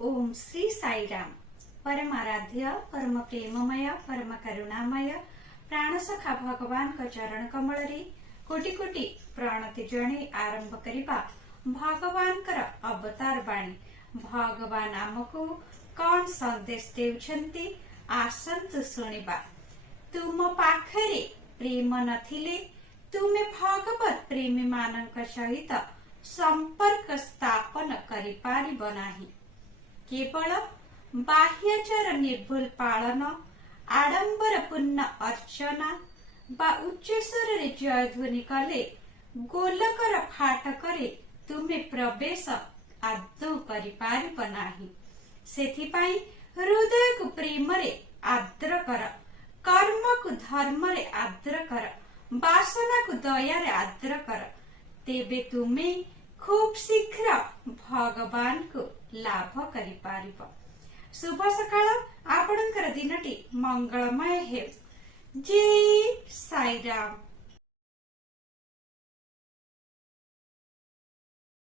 ओम श्री साईराम। परमाराध्य परम प्रेममय परम करुणामय प्राणसखा भगवान का चरण कमल रे कोटि कोटि प्रणति जणे आरंभ करिबा भगवान कर अवतार बाणी। भगवान आमको कौन संदेश देउछन्ति आसंतु सुनिबा। तुम पाखरे प्रेम नथिले तुमे भगवत प्रेमी मानक सहित संपर्क स्थापन करि पारिब नाही। केवल बाह्याचार निर्भुल पालन आडंबर पूर्ण अर्चना बा उच्च स्वर रे जय ध्वनि कले गोलकर फाटकरे तुमे प्रवेश आदौ करि पारिब नाही। सेथिपाई हृदय को प्रेम रे आद्र कर, कर्म को धर्म रे आद्र कर, वासना को दया रे आद्र कर। तेबे तुमे खूब शीघ्र भगवान को लाभ करि पारिब। शुभ सकाळ, आपणकर दिनटी मंगलमय हेउ। जय साईराम।